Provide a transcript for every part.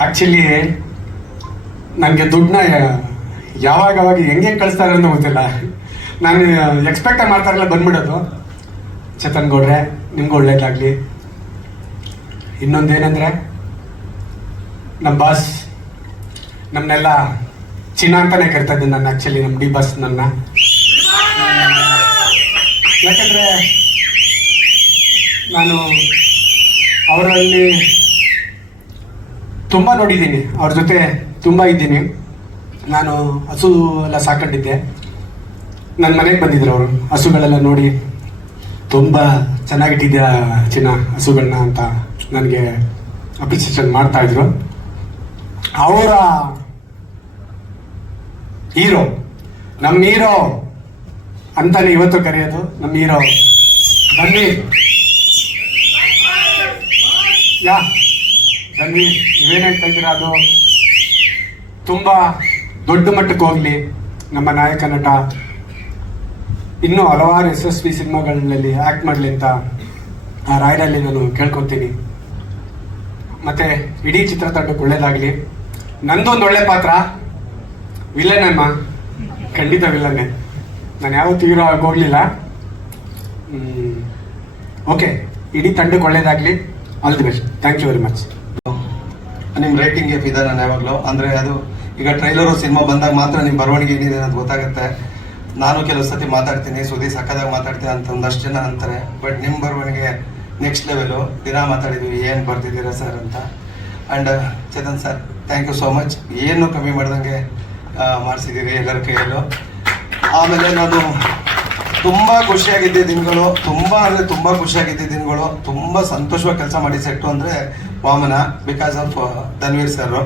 Actually ನನಗೆ ದುಡ್ಡನ್ನ ಯಾವಾಗ ಅವಾಗ ಹೆಂಗೆ ಕಳಿಸ್ತಾರೆ ಅಂತ ಗೊತ್ತಿಲ್ಲ. ನಾನು ಎಕ್ಸ್ಪೆಕ್ಟ್ ಮಾಡ್ತಾರಲ್ಲ ಬಂದ್ಬಿಡೋದು. ಚೇತನ್ ಗೌಡ್ರೆ, ನಿಮ್ಗೆ ಒಳ್ಳೇದಾಗಲಿ. ಇನ್ನೊಂದೇನೆಂದರೆ ನಮ್ಮ ಬಾಸ್ ನಮ್ಮನ್ನೆಲ್ಲ ಚಿನ್ನ ಅಂತಲೇ ಕರಿತಾ ನನ್ನ ಆ್ಯಕ್ಚುಲಿ ನಮ್ಮ ಡಿ ಬಾಸ್ ನನ್ನ. ಯಾಕಂದರೆ, ನಾನು ಅವರಲ್ಲಿ ತುಂಬ ನೋಡಿದ್ದೀನಿ. ಅವ್ರ ಜೊತೆ ತುಂಬ ಇದ್ದೀನಿ. ನಾನು ಹಸು ಎಲ್ಲ ಸಾಕೊಂಡಿದ್ದೆ. ನನ್ನ ಮನೆಗೆ ಬಂದಿದ್ರು ಅವರು. ಹಸುಗಳೆಲ್ಲ ನೋಡಿ ತುಂಬ ಚೆನ್ನಾಗಿಟ್ಟಿದ್ಯಾ ಚಿನ್ನ ಹಸುಗಳನ್ನ ಅಂತ ನನಗೆ ಅಪ್ರಿಸಿಯೇಷನ್ ಮಾಡ್ತಾ ಇದ್ರು. ಅವರ ಹೀರೋ ನಮ್ಮ ಹೀರೋ ಅಂತಾನೆ ಇವತ್ತು ಕರೆಯೋದು. ನಮ್ಮ ಹೀರೋ, ಬನ್ನಿ. ಯಾ. ಬನ್ನಿ ನೀವೇನು ಹೇಳ್ತಾ ಇದ್ದೀರಾ ಅದು ತುಂಬ ದೊಡ್ಡ ಮಟ್ಟಕ್ಕೆ ಹೋಗ್ಲಿ ನಮ್ಮ ನಾಯಕ ನಟ. ಇನ್ನೂ ಹಲವಾರು ಯಶಸ್ವಿ ಸಿನಿಮಾಗಳಲ್ಲಿ ಆ್ಯಕ್ಟ್ ಮಾಡಲಿ ಅಂತ ಆ ರಾಯರಲ್ಲಿ ನಾನು ಕೇಳ್ಕೊತೀನಿ. ಮತ್ತೆ ಇಡೀ ಚಿತ್ರತಂಡಕ್ಕೆ ಒಳ್ಳೇದಾಗಲಿ. ನಂದೊಂದು ಒಳ್ಳೆ ಪಾತ್ರ. ವಿಲನಮ್ಮ ಖಂಡಿತ ವಿಲನ್ನೇ ನಾನು ಯಾವತ್ತೂ ಹೀರೋ ಆಗೋಗಲಿಲ್ಲ ಓಕೆ ಇಡೀ ತಂಡಕ್ಕೆ ಒಳ್ಳೇದಾಗಲಿ. All the best thank you very much ನಿಮ್ಮ ರೇಟಿಂಗ್ ಇದೆ ನಾನು ಯಾವಾಗಲೂ? ಅಂದರೆ ಅದು ಈಗ ಟ್ರೈಲರು ಸಿನಿಮಾ ಬಂದಾಗ ಮಾತ್ರ ನಿಮ್ಮ ಬರವಣಿಗೆ ಏನಿದೆ ಅನ್ನೋದು ಗೊತ್ತಾಗುತ್ತೆ. ನಾನು ಕೆಲವು ಸತಿ ಮಾತಾಡ್ತೀನಿ ಸುದಿ ಸಕ್ಕದಾಗ ಮಾತಾಡ್ತೀನಿ ಅಂತ ಒಂದಷ್ಟು ಜನ ಅಂತಾರೆ. ಬಟ್ ನಿಮ್ಮ ಬರವಣಿಗೆ ನೆಕ್ಸ್ಟ್ ಲೆವೆಲು ದಿನ ಮಾತಾಡಿದ್ವಿ, ಏನು ಬರ್ತಿದ್ದೀರಾ ಸರ್ ಅಂತ. And Chetan sir thank you so much ಏನು ಕಮ್ಮಿ ಮಾಡ್ದಂಗೆ ಮಾಡಿಸಿದ್ದೀರಿ ಎಲ್ಲರ ಕೈಯಲ್ಲೂ? ಆಮೇಲೆ ನಾನು ತುಂಬ ಖುಷಿಯಾಗಿದ್ದೆ ದಿನಗಳು. ತುಂಬ ಅಂದರೆ ತುಂಬ ಖುಷಿಯಾಗಿದ್ದೆ ದಿನಗಳು. ತುಂಬ ಸಂತೋಷವಾಗಿ ಕೆಲಸ ಮಾಡಿ ಸೆಟ್ಟು ಅಂದರೆ Vamana because of Dhanveer sir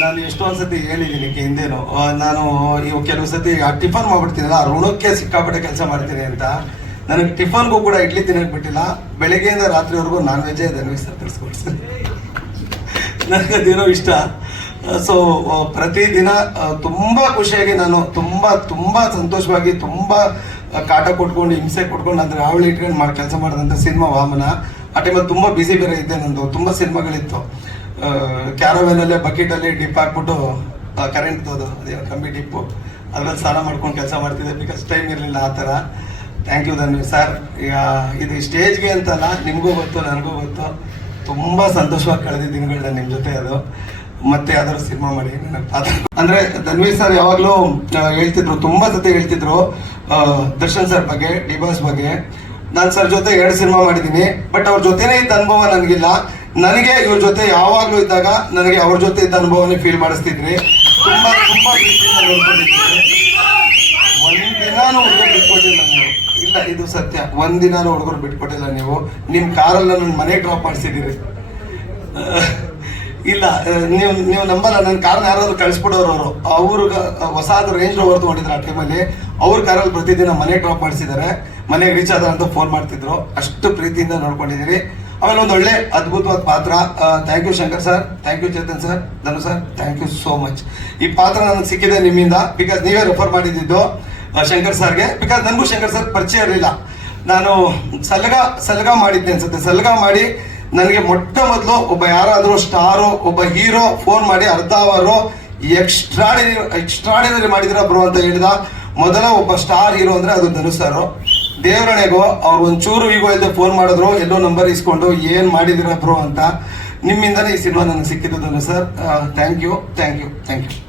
ನಾನು ಎಷ್ಟೊಂದು ಸತಿ ಹೇಳಿದ್ದೀನಿ ಹಿಂದೇನು. ನಾನು ಇವು ಕೆಲವು ಸತಿ ಟಿಫನ್ ಮಾಡ್ಬಿಡ್ತೀನಲ್ಲ ಋಣಕ್ಕೆ ಸಿಕ್ಕಾಪಟ್ಟೆ ಕೆಲಸ ಮಾಡ್ತೀನಿ ಅಂತ. ನನಗೆ ಟಿಫನ್ಗೂ ಕೂಡ ಇಡ್ಲಿ ತಿನ್ನಕ್ಕೆ ಬಿಟ್ಟಿಲ್ಲ. ಬೆಳಗ್ಗೆಯಿಂದ ರಾತ್ರಿವರೆಗೂ ನಾನ್ ವೆಜ್ಜೇ ಧನ್ವೀರ್ ಸರ್ ನನಗೆ ಅದೇನೋ ಇಷ್ಟ. ಸೊ ಪ್ರತಿದಿನ ತುಂಬ ಖುಷಿಯಾಗಿ ನಾನು ತುಂಬಾ ತುಂಬಾ ಸಂತೋಷವಾಗಿ, ತುಂಬಾ ಕಾಟ ಕೊಟ್ಕೊಂಡು, ಹಿಂಸೆ ಕೊಟ್ಕೊಂಡು ಅಂದ್ರೆ ಅವಳು ಇಟ್ಕೊಂಡು ಮಾಡಿ ಕೆಲಸ ಮಾಡಿದಂಥ ಸಿನಿಮಾ ವಾಮನ. ಆ ಟೈಮಲ್ಲಿ ತುಂಬಾ ಬಿಸಿ ಬೇರೆ ಇದ್ದೆ ನಂದು. ತುಂಬಾ ಸಿನಿಮಾಗಳಿತ್ತು. ಕ್ಯಾರವೇನಲ್ಲೇ ಬಕೆಟಲ್ಲಿ ಡಿಪ್ ಹಾಕ್ಬಿಟ್ಟು ಕರೆಂಟ್ ಅದು ಅದೇ, ಕಂಬಿ ಡಿಪ್ಪು ಅದ್ರಲ್ಲಿ ಸ್ನಾನ ಮಾಡ್ಕೊಂಡು ಕೆಲಸ ಮಾಡ್ತಿದ್ದೆ. ಬಿಕಾಸ್ ಟೈಮ್ ಇರಲಿಲ್ಲ ಆ ಥರ. ಥ್ಯಾಂಕ್ ಯು ಧನ್ವಿ ಸರ್ ಈಗ, ಇದು ಸ್ಟೇಜ್ಗೆ ಅಂತಲ್ಲ, ನಿಮಗೂ ಗೊತ್ತು, ನನಗೂ ಗೊತ್ತು. ತುಂಬ ಸಂತೋಷವಾಗಿ ಕಳೆದಿದ್ದ ದಿನಗಳನ್ನ ನಿಮ್ಮ ಜೊತೆ ಅದು. ಮತ್ತೆ ಯಾವ್ದಾದ್ರು ಸಿನಿಮಾ ಮಾಡಿ ಅಂದ್ರೆ ಧನ್ವೀರ್ ಸರ್ ಯಾವಾಗಲೂ ಹೇಳ್ತಿದ್ರು, ತುಂಬಾ ಸತಿ ಹೇಳ್ತಿದ್ರು ದರ್ಶನ್ ಸರ್ ಬಗ್ಗೆ, ಡಿಬಾಸ್ ಬಗ್ಗೆ. ನಾನು ಸರ್ ಜೊತೆ ಎರಡು ಸಿನಿಮಾ ಮಾಡಿದ್ದೀನಿ, ಬಟ್ ಅವ್ರ ಜೊತೆನೇ ಇದ್ದ ಅನುಭವ ನನಗಿಲ್ಲ. ನನಗೆ ಇವ್ರ ಜೊತೆ ಯಾವಾಗಲೂ ಇದ್ದಾಗ ನನಗೆ ಅವ್ರ ಜೊತೆ ಇದ್ದ ಅನುಭವನೇ ಫೀಲ್ ಮಾಡಿಸ್ತಿದ್ರಿ. ತುಂಬಾ ತುಂಬಾ ಒಂದಿನಾನು ಇಲ್ಲ, ಇದು ಸತ್ಯ. ಒಂದಿನಾನು ಹುಡುಗರು ಬಿಟ್ಕೊಟ್ಟಿಲ್ಲ ನೀವು. ನಿಮ್ ಕಾರಲ್ಲಿ ನನ್ನ ಮನೆಗೆ ಡ್ರಾಪ್ ಮಾಡಿಸಿದ್ದೀರಿ. ಇಲ್ಲ ನೀವು ನೀವು ನಂಬಲ್ಲ ನನ್ನ ಕಾರ್ನ ಯಾರಾದರೂ ಕಳಿಸ್ಬಿಡೋರು ಅವರು. ಅವ್ರಿಗೆ ಹೊಸಾದ ರೇಂಜ್ ಓವರ್ ತೊಗೊಂಡಿದ್ರು ಆ ಟೈಮಲ್ಲಿ ಅವ್ರ ಕಾರಲ್ಲಿ ಪ್ರತಿದಿನ ಮನೆ ಡ್ರಾಪ್ ಮಾಡಿಸಿದ್ದಾರೆ. ಮನೆಗೆ ರೀಚ್ ಆದ ಅಂತ ಫೋನ್ ಮಾಡ್ತಿದ್ರು. ಅಷ್ಟು ಪ್ರೀತಿಯಿಂದ ನೋಡ್ಕೊಂಡಿದ್ದೀರಿ ಆಮೇಲೆ ಒಂದು ಒಳ್ಳೆ ಅದ್ಭುತವಾದ ಪಾತ್ರ. Thank you Shankar sir thank you Chetan sir Dhanu sir thank you so much ಈ ಪಾತ್ರ ನನಗೆ ಸಿಕ್ಕಿದೆ ನಿಮ್ಮಿಂದ ಬಿಕಾಸ್ ನೀವೇ ರೆಫರ್ ಮಾಡಿದ್ದು ಶಂಕರ್ ಸರ್ಗೆ ಬಿಕಾಸ್ ನನಗೂ ಶಂಕರ್ ಸರ್ ಪರಿಚಯ ಇರಲಿಲ್ಲ. ನಾನು ಸಲಗ ಸಲಗ ಮಾಡಿದ್ದೆ ಅನ್ಸುತ್ತೆ. ಸಲಗ ಮಾಡಿ ನನಗೆ ಮೊಟ್ಟ ಮೊದಲು ಒಬ್ಬ ಯಾರಾದರೂ ಸ್ಟಾರು, ಒಬ್ಬ ಹೀರೋ ಫೋನ್ ಮಾಡಿ ಅರ್ಧ ಅವರು ಎಕ್ಸ್ಟ್ರಾಡಿನರಿ ಎಕ್ಸ್ಟ್ರಾಡಿನರಿ ಮಾಡಿದ್ರ ಬ್ರೋ ಅಂತ ಹೇಳಿದ. ಮೊದಲ ಒಬ್ಬ ಸ್ಟಾರ್ ಹೀರೋ ಅಂದರೆ ಅದು ಧನುಷ್ ಸರ್ ದೇವರಣೆಗೋ, ಅವ್ರು ಒಂಚೂರು ಈಗೋ ಇಲ್ಲದೆ ಫೋನ್ ಮಾಡಿದ್ರು, ಎಲ್ಲೋ ನಂಬರ್ ಇಸ್ಕೊಂಡು ಏನು ಮಾಡಿದಿರ ಬ್ರೋ ಅಂತ. ನಿಮ್ಮಿಂದಲೇ ಈ ಸಿನಿಮಾ ನನಗೆ ಸಿಕ್ಕಿದ್ದು Dhanush sir. Thank you thank you thank you